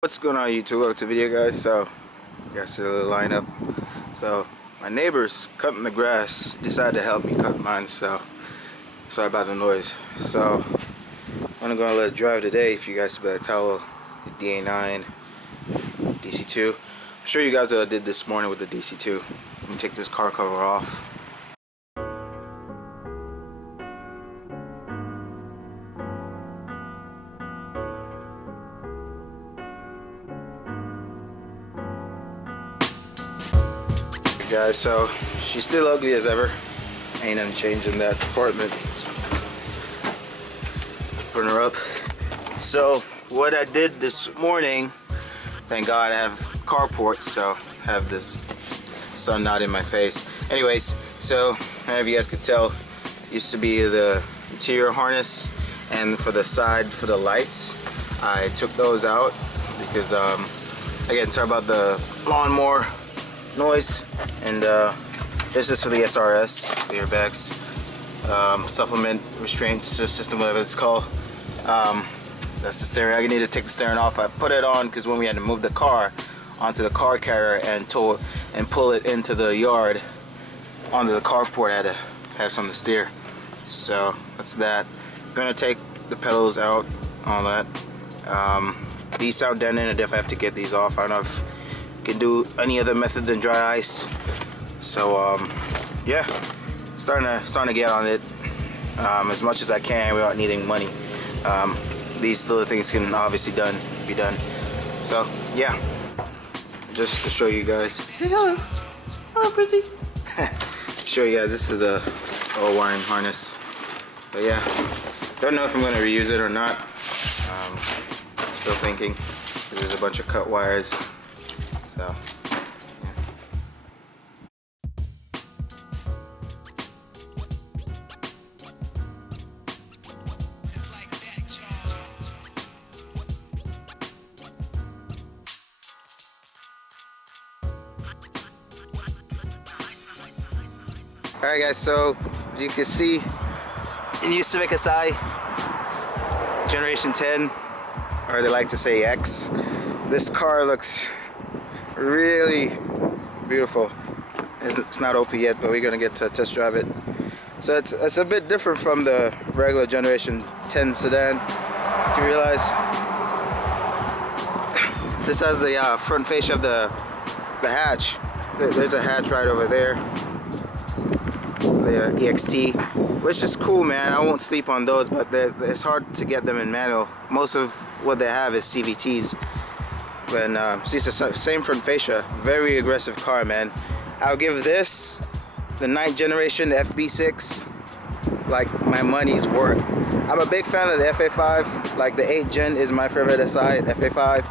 What's going on YouTube? Welcome to the video, guys. So got to the lineup. So my neighbors cutting the grass decided to help me cut mine, so sorry about the noise. So I'm gonna let it drive today. If you guys better tell the DA9 DC2. I'll show you guys what I did this morning with the DC2. Let me take this car cover off. Guys, so she's still ugly as ever. Ain't nothing changed in that department. Putting her up. So what I did this morning, thank God I have carport, so I have this sun not in my face. Anyways, so as you guys could tell, used to be the interior harness, and for the side for the lights, I took those out because again, sorry about the lawnmower noise. And this is for the SRS, the airbags, supplement restraint system, whatever it's called. That's the steering. I need to take the steering off. I put it on because when we had to move the car onto the car carrier and tow and pull it into the yard onto the carport, I had to have something to steer. So that's that. I'm gonna take the pedals out, all that. These sound dented. I definitely have to get these off. I don't know if can do any other method than dry ice. So yeah, starting to get on it as much as I can without needing money. These little things can obviously be done. So yeah, just to show you guys. Say hello. Hello, pretty. Show you guys, this is a all wiring harness. But yeah, don't know if I'm gonna reuse it or not. Still thinking. There's a bunch of cut wires. So, yeah. Alright guys, so you can see in new Civic Si Generation 10, or they like to say X, this car looks really beautiful. It's not OP yet, but we're gonna get to test drive it. So it's a bit different from the regular Generation 10 sedan. Do you realize this has the front fascia of the hatch? There's a hatch right over there, the EXT, which is cool, man. I won't sleep on those, but it's hard to get them in manual. Most of what they have is CVTs. But see, it's the same front fascia. Very aggressive car, man. I'll give this, the 9th generation, the FB6, like my money's worth. I'm a big fan of the FA5. Like the 8th gen is my favorite SI, FA5.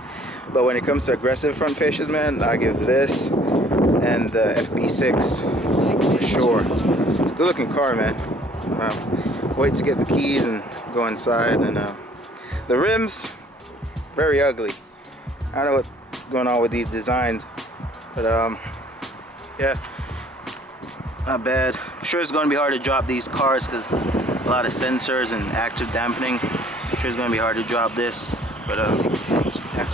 But when it comes to aggressive front fascias, man, I give this and the FB6 for sure. It's a good looking car, man. Wait to get the keys and go inside. And the rims, very ugly. I don't know what's going on with these designs, but yeah, not bad. I'm sure it's going to be hard to drop these cars because a lot of sensors and active dampening. I'm sure it's going to be hard to drop this, but yeah.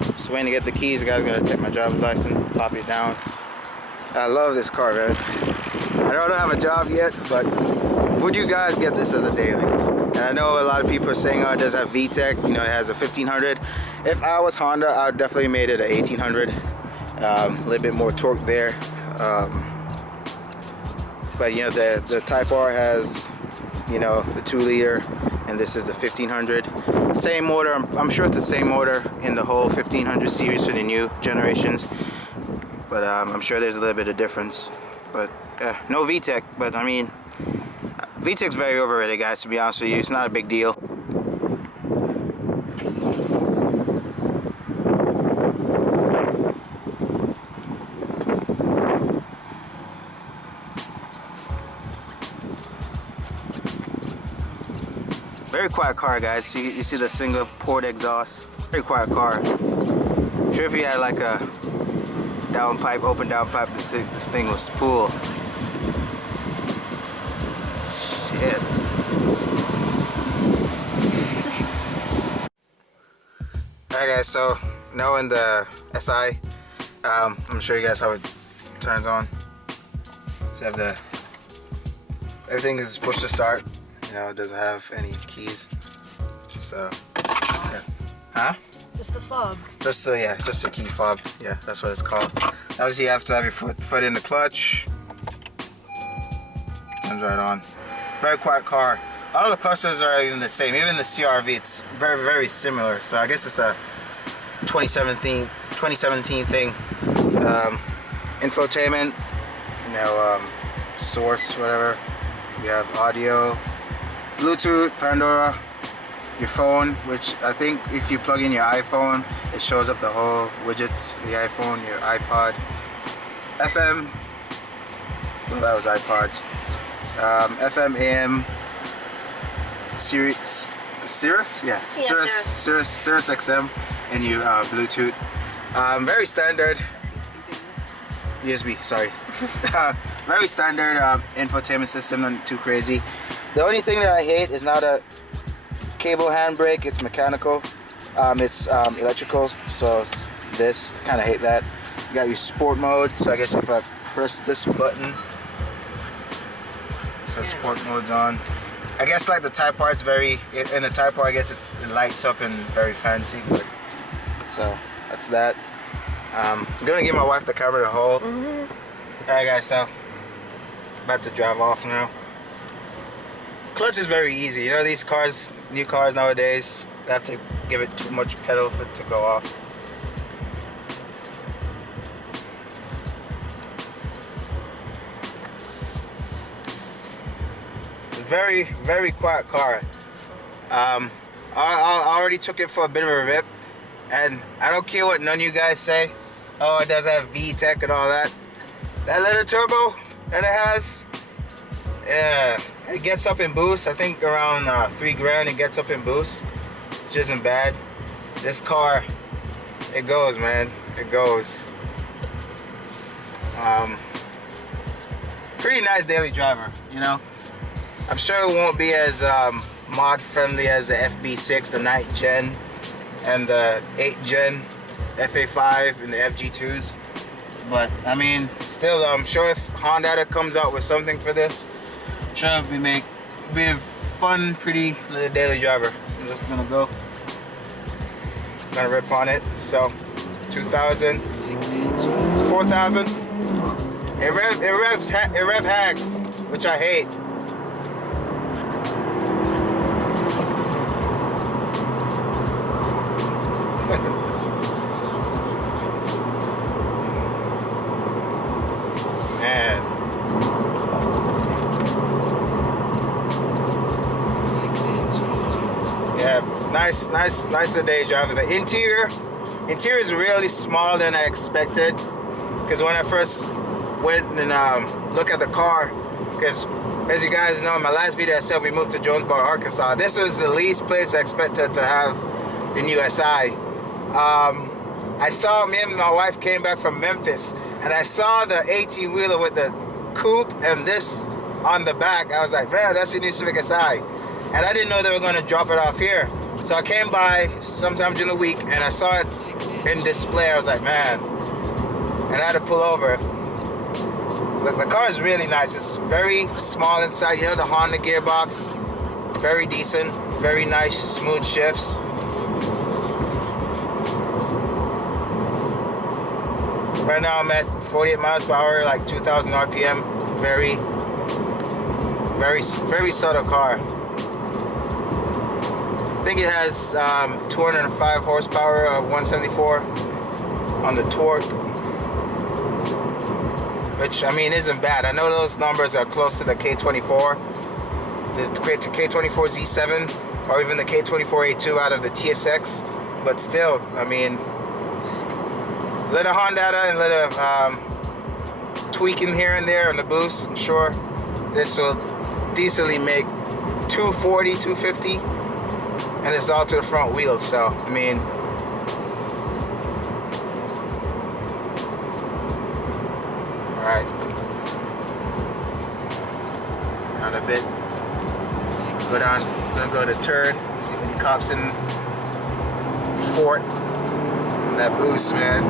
Just waiting to get the keys. The guy's going to take my driver's license, pop it down. I love this car, man. I don't have a job yet, but would you guys get this as a daily? And I know a lot of people are saying, oh, it does have Vtec, you know, it has a 1500. If I was Honda, I would definitely made it a 1800. A little bit more torque there. But you know, the Type R has, you know, the 2-liter, and this is the 1500. Same motor. I'm sure it's the same motor in the whole 1500 series for the new generations. But I'm sure there's a little bit of difference. But yeah, no Vtec. But I mean, Vtec's very overrated, guys, to be honest with you. It's not a big deal. Very quiet car, guys. You see the single port exhaust. Very quiet car. Sure, if you had like a downpipe, open downpipe, this thing will spool. Shit. Alright guys, so knowing the SI, I'm gonna show you guys how it turns on. So have the, everything is push to start. You know, it doesn't have any keys. So, yeah. Huh? Just the fob. Just yeah, just a key fob. Yeah, that's what it's called. Obviously, you have to have your foot in the clutch. Turns right on. Very quiet car. All the clusters are even the same. Even the CR-V, it's very similar. So I guess it's a 2017 thing. Infotainment, you know, source, whatever. You have audio, Bluetooth, Pandora, your phone, which I think if you plug in your iPhone, it shows up the whole widgets, the iPhone, your iPod, FM, well that was iPods, FM, AM, Sirius, yeah, Sirius XM, and you Bluetooth. Very standard. USB, sorry. Very standard infotainment system, nothing too crazy. The only thing that I hate is not a cable handbrake, it's mechanical. It's electrical, so this, kind of hate that. You got your sport mode, so I guess if I press this button, so sport mode's on. I guess like the Type R, it's very, in the Type R I guess it lights up and very fancy, but, so that's that. I'm gonna give my wife the camera to hold. Alright guys, so about to drive off now. Clutch is very easy. You know, these cars, new cars nowadays, they have to give it too much pedal for it to go off. Very quiet car. I already took it for a bit of a rip, and I don't care what none of you guys say. Oh, it does have Vtec and all that. That little turbo that it has, yeah, it gets up in boost. I think around $3 grand it gets up in boost, which isn't bad. This car, it goes, man, it goes. Pretty nice daily driver, you know. I'm sure it won't be as mod friendly as the FB6, the 9th gen, and the 8th gen FA5 and the FG2s. But I mean, still, I'm sure if Hyundai comes out with something for this, I'm sure it'll be a fun, pretty little daily driver. I'm just gonna rip on it. So 2,000, 4,000. It rev hacks, which I hate. Man. Yeah, nice a day driver. The interior is really smaller than I expected, because when I first went and looked at the car, because as you guys know, in my last video I said we moved to Jonesboro, Arkansas. This was the least place I expected to have the new SI. I saw, me and my wife came back from Memphis, and I saw the 18-wheeler with the coupe and this on the back. I was like, man, that's the new Civic Si. And I didn't know they were going to drop it off here. So I came by sometime during the week and I saw it in display. I was like, man. And I had to pull over. The car is really nice. It's very small inside. You know, the Honda gearbox, very decent, very nice, smooth shifts. Right now I'm at 48 miles per hour, like 2,000 RPM. Very subtle car. I think it has 205 horsepower, 174 on the torque, which I mean isn't bad. I know those numbers are close to the K24, the K24 Z7, or even the K24A2 out of the TSX, but still, I mean, little Honda and little tweaking here and there on the boost. I'm sure this will decently make 240, 250, and it's all to the front wheels. So I mean, all right, down a bit, go down. I'm gonna go to turn, see if any cops in Fort. That boost, man.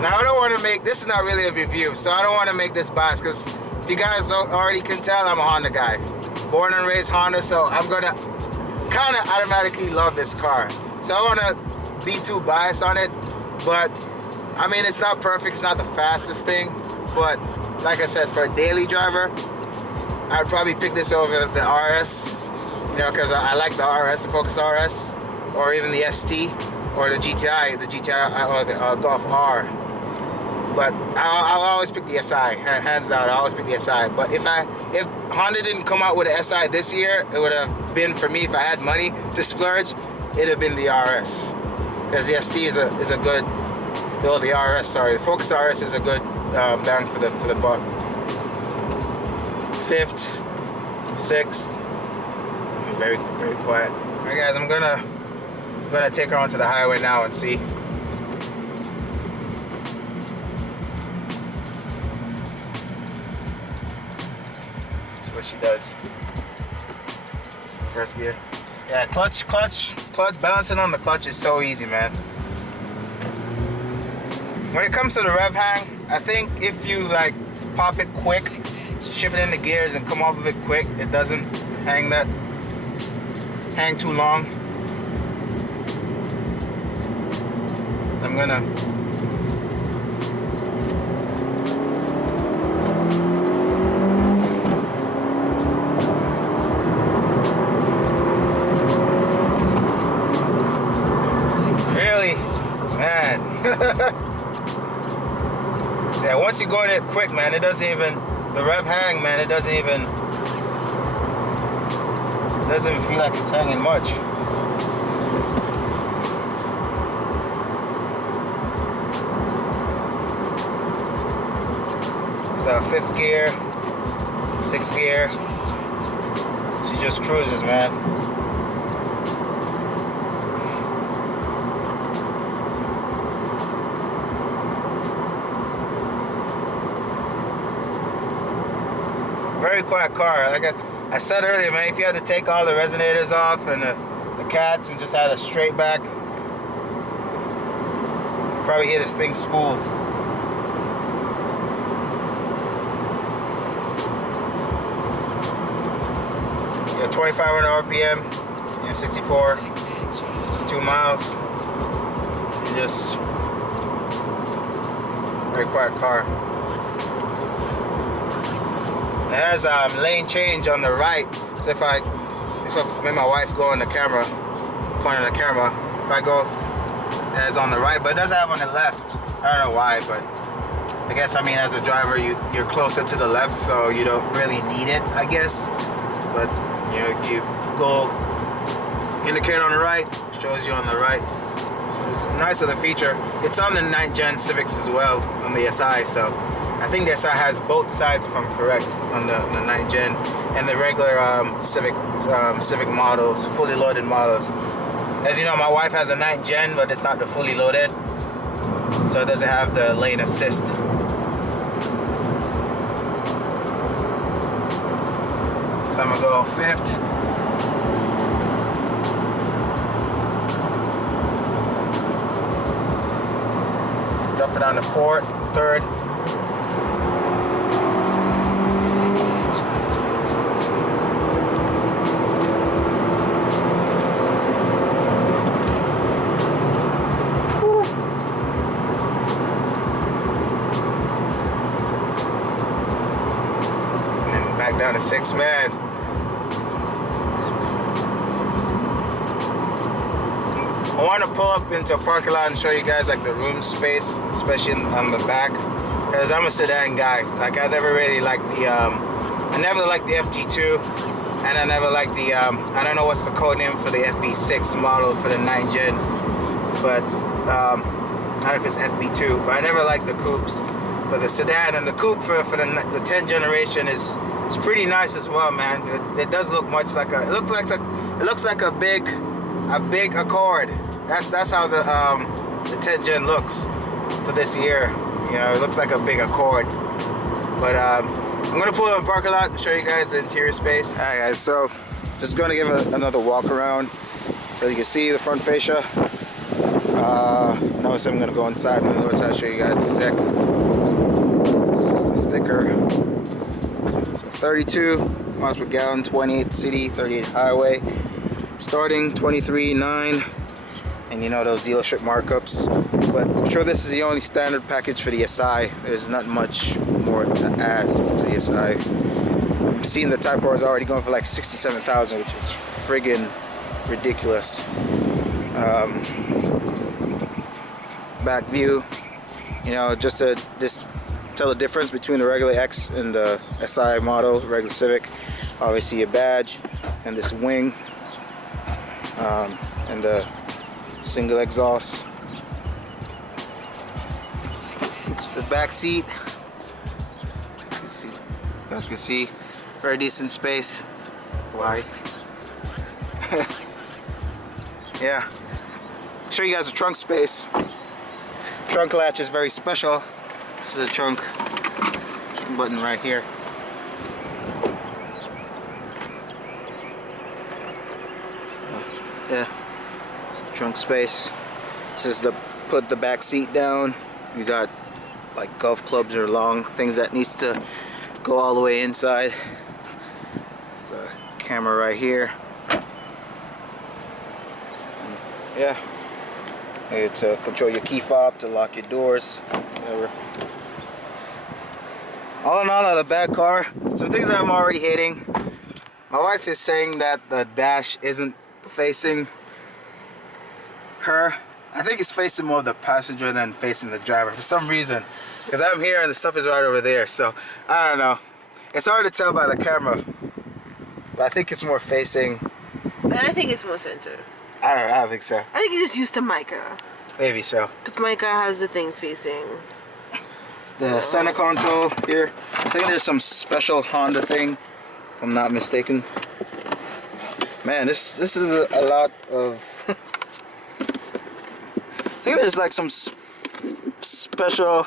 Now I don't want to make, this is not really a review, so I don't want to make this bias, because if you guys don't already can tell, I'm a Honda guy. Born and raised Honda, so I'm gonna kind of automatically love this car. So I want to be too biased on it, but I mean, it's not perfect, it's not the fastest thing, but like I said, for a daily driver, I'd probably pick this over the RS, you know, because I like the RS, the Focus RS, or even the ST, or the GTI or the Golf R. But I'll always pick the SI, hands down. I always pick the SI. But if Honda didn't come out with an SI this year, it would have been, for me, if I had money to splurge, it'd have been the RS. Because the ST is a good, no, the RS, sorry, the Focus RS is a good bang for the buck. 5th, 6th, very quiet. All right, guys, I'm gonna take her onto the highway now and see. What she does. First gear. Yeah, clutch, balancing on the clutch is so easy, man. When it comes to the rev hang, I think if you like pop it quick, shift it in the gears and come off of it quick, it doesn't hang too long. I'm gonna yeah, once you go in it quick, man, it doesn't even, the rev hang, man, it doesn't even feel like it's hanging much. So 5th gear, 6th gear, she just cruises, man. Very quiet car. Like I said earlier, man, if you had to take all the resonators off and the cats and just had a straight back, you'd probably hear this thing spools. Yeah, 2,500 RPM, yeah, 62 miles. Just very quiet car. It has lane change on the right. So if I make my wife go on the camera, point on the camera, if I go as on the right, but it doesn't have on the left. I don't know why, but I guess, I mean, as a driver, you're closer to the left, so you don't really need it, I guess. But you know, if you go indicate on the right, it shows you on the right. So it's a nice little feature. It's on the 9th gen Civics as well, on the SI, so I think the SI has both sides, if I'm correct, on the 9th gen, and the regular Civic models, fully loaded models. As you know, my wife has a 9th gen, but it's not the fully loaded, so it doesn't have the lane assist. So I'm gonna go 5th. Drop it on the 4th, 3rd. Down to 6th, man. I want to pull up into a parking lot and show you guys like the room space, especially on the back, because I'm a sedan guy. Like I never really liked the I never liked the FG2, and I never liked the I don't know what's the code name for the FB6 model for the 9th gen, but I don't know if it's FB2, but I never liked the coupes. But the sedan and the coupe for the 10th generation is pretty nice as well, man. It does look much like a, it looks like a big Accord. That's how the 10th gen looks for this year. You know, it looks like a big Accord. But I'm gonna pull up a parking lot and show you guys the interior space. All right, guys. So just gonna give another walk around. So as you can see the front fascia. Notice I'm gonna go inside. I'm gonna go inside and show you guys the sec. This is the sticker. So 32 miles per gallon, 28 city, 38 highway. Starting 23.9, and you know those dealership markups. But I'm sure this is the only standard package for the SI. There's not much more to add to the SI. I'm seeing the Type R is already going for like 67,000, which is friggin' ridiculous. Back view, you know, just to tell the difference between the regular X and the SI model, regular Civic. Obviously your badge and this wing, and the single exhaust. It's the back seat. You guys can see, very decent space. Wide. Yeah. Show you guys the trunk space. Trunk latch is very special. This is a trunk button right here. Yeah, trunk space. This is to put the back seat down. You got like golf clubs or long things that needs to go all the way inside. There's a camera right here. Yeah. To control your key fob, to lock your doors, whatever. All in all, not a bad car. Some things that I'm already hating. My wife is saying that the dash isn't facing her. I think it's facing more of the passenger than facing the driver for some reason. Because I'm here and the stuff is right over there. So, I don't know. It's hard to tell by the camera. But I think it's more facing. I think it's more center. I don't think so. I think he's just used to Micah. Maybe so. Because Micah has the thing facing. The center console here. I think there's some special Honda thing, if I'm not mistaken. Man, this is a lot of... I think there's like some special...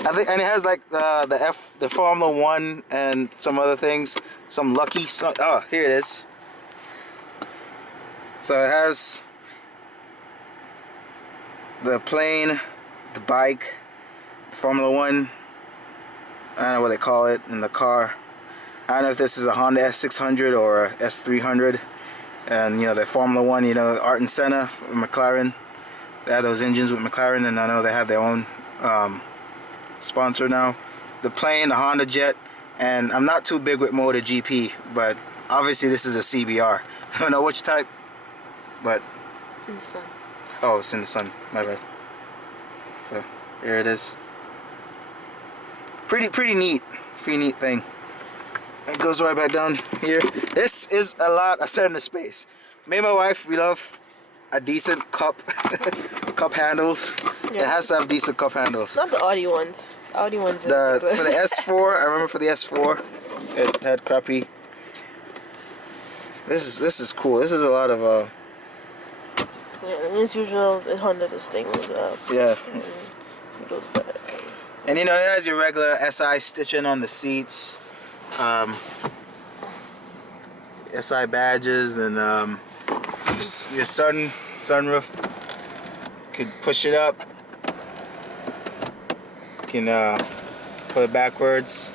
I think, and it has like the Formula 1 and some other things. Some lucky... oh, here it is. So it has the plane, the bike, the Formula 1, I don't know what they call it, in the car. I don't know if this is a Honda S600 or a S300. And you know, the Formula 1, you know, Art and Senna, McLaren. They have those engines with McLaren, and I know they have their own sponsor now. The plane, the Honda Jet, and I'm not too big with MotoGP, but obviously this is a CBR. I don't know which type. But in the sun. Oh, it's in the sun. My bad. So here it is. Pretty neat. Pretty neat thing. It goes right back down here. This is a center space. Me and my wife, we love a decent cup handles. Yeah. It has to have decent cup handles. Not the Audi ones. Audi ones are for the S4. I remember for the S4, it had crappy. This is cool. This is a lot of yeah, as usual, the Honda, this thing was up. Yeah. And it goes back. And you know, it has your regular SI stitching on the seats. SI badges, and your sunroof. You can push it up. You can put it backwards.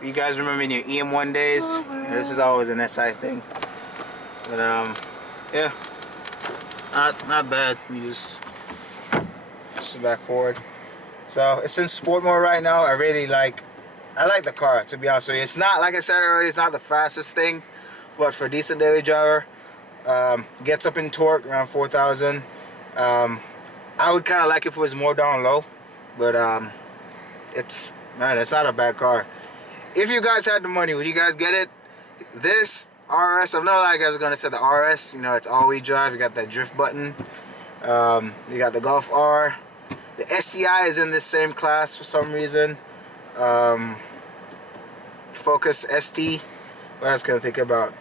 If you guys remember in your EM1 days, this is always an SI thing. But yeah, not bad. You just back forward. So it's in sport mode right now. I like the car, to be honest with you. It's not, like I said earlier, it's not the fastest thing, but for a decent daily driver, gets up in torque around 4,000. I would kind of like it if it was more down low, but it's not a bad car. If you guys had the money, would you guys get it? This RS, I know a lot of guys are gonna say the RS, you know, it's all-wheel drive. You got that drift button. You got the Golf R. The STI is in this same class for some reason. Focus ST. What else can I think about?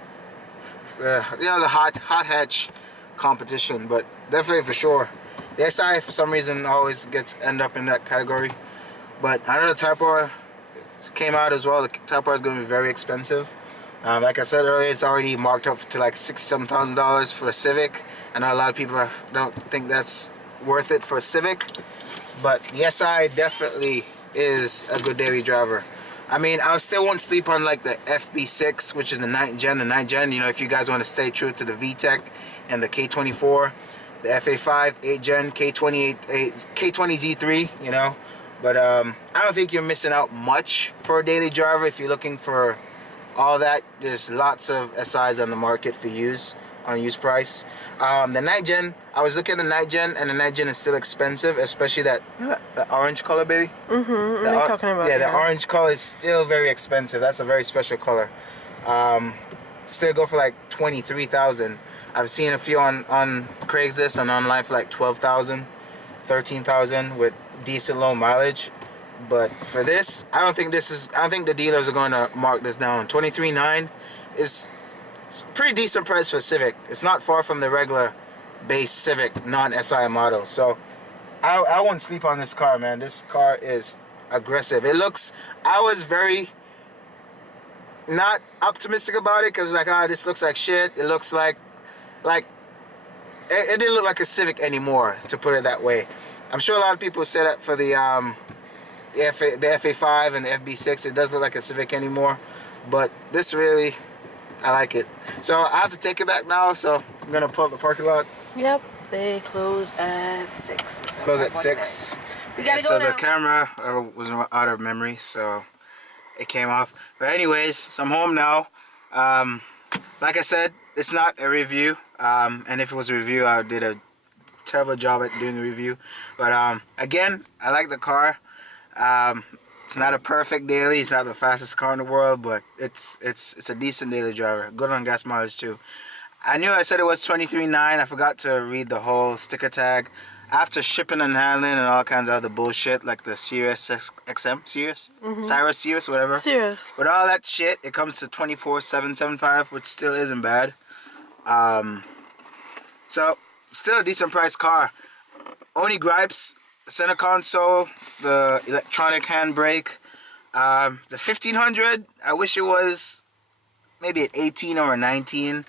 You know, the hot hatch competition, but definitely for sure. The SI for some reason always end up in that category. But I know the Type R came out as well. The Type R is going to be very expensive. Like I said earlier, it's already marked up to like $67,000 for a Civic. I know a lot of people don't think that's worth it for a Civic, but the SI definitely is a good daily driver. I mean, I still won't sleep on like the FB6, which is the 9th gen. The 9th gen, you know, if you guys want to stay true to the Vtec and the K24, the FA5, 8th gen, K28, K20Z3, you know. But I don't think you're missing out much for a daily driver if you're looking for all that. There's lots of SIs on the market for use on use price. The 9th gen, I was looking at the 9th gen, and the 9th gen is still expensive, especially that the orange color, baby. Mm-hmm. I'm talking about. Yeah, the orange color is still very expensive. That's a very special color. Still go for like 23,000. I've seen a few on Craigslist and online for like 12,000, 13,000 with decent low mileage. But for this, I don't think the dealers are going to mark this down. 23.9 is a pretty decent price for a Civic. It's not far from the regular base Civic non-SI model. So I won't sleep on this car, man. This car is aggressive. It looks, I was very not optimistic about it because like, this looks like shit. It looks like it didn't look like a Civic anymore, to put it that way. I'm sure a lot of people say that for the FA5 and the FB6. It doesn't look like a Civic anymore, but this really, I like it. So I have to take it back now, so I'm gonna pull up the parking lot. Yep, they close at 6. Close at 6. We gotta go so now. The camera was out of memory, so it came off. But anyways, so I'm home now. Like I said, it's not a review, and if it was a review, I did a terrible job at doing the review. But again, I like the car. It's not a perfect daily. It's not the fastest car in the world, but it's a decent daily driver. Good on gas mileage too. I knew I said it was 23.9. I forgot to read the whole sticker tag. After shipping and handling and all kinds of other bullshit like the Sirius XM, Sirius, whatever. Serious. With all that shit, it comes to 24,775, which still isn't bad. So still a decent price car. Only gripes: the center console, the electronic handbrake, the 1500. I wish it was maybe an 18 or a 19.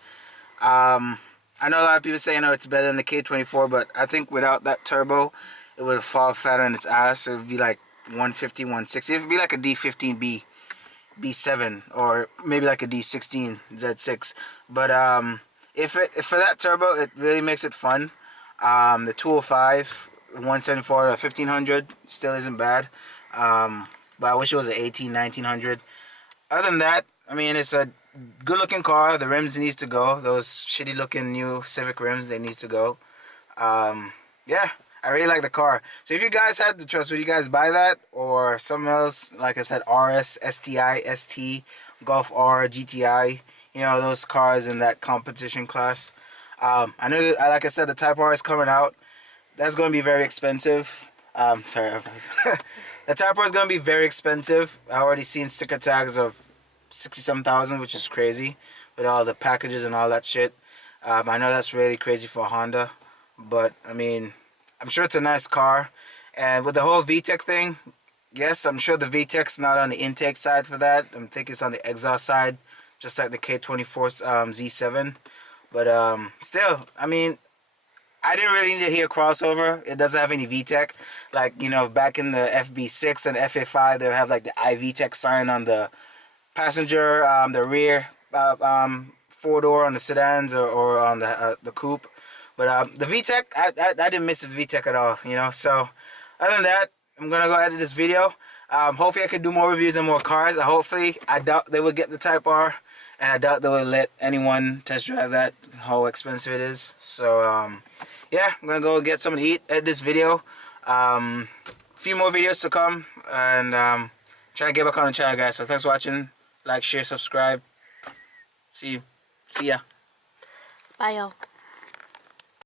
I know a lot of people say, you know, it's better than the K24, but I think without that turbo, it would fall flat on its ass. It would be like 150, 160. It would be like a D15B, B7, or maybe like a D16 Z6. But if for that turbo, it really makes it fun. The 205, 174, or 1500 still isn't bad. But I wish it was an 18, 1900. Other than that, I mean, it's a good looking car. The rims needs to go. Those shitty looking new Civic rims, they need to go. Yeah, I really like the car. So if you guys had the choice, would you guys buy that or something else? Like I said, RS, STI, ST, Golf R, GTI, you know, those cars in that competition class. I know that, like I said, the Type R is coming out. That's going to be very expensive. Sorry. The Type R is going to be very expensive. I already seen sticker tags of 60-some-thousand, which is crazy with all the packages and all that shit. I know that's really crazy for a Honda, but I mean, I'm sure it's a nice car. And with the whole Vtec thing, yes, I'm sure the Vtec's not on the intake side for that. I think it's on the exhaust side, just like the K24 Z7. But still, I mean, I didn't really need to hear crossover. It doesn't have any Vtec. Like, you know, back in the FB6 and FA5, they'll have like the iVtec sign on the passenger, the rear 4-door on the sedans or on the coupe. But the Vtec, I didn't miss the Vtec at all, you know. So other than that, I'm gonna go edit this video. Hopefully I could do more reviews on more cars. Hopefully, I doubt they would get the Type R, and I doubt they would let anyone test drive that, how expensive it is. So yeah, I'm gonna go get something to eat, edit this video. Few more videos to come, and trying to get back on the channel, guys. So thanks for watching. Like, share, subscribe. See you. See ya. Bye, y'all.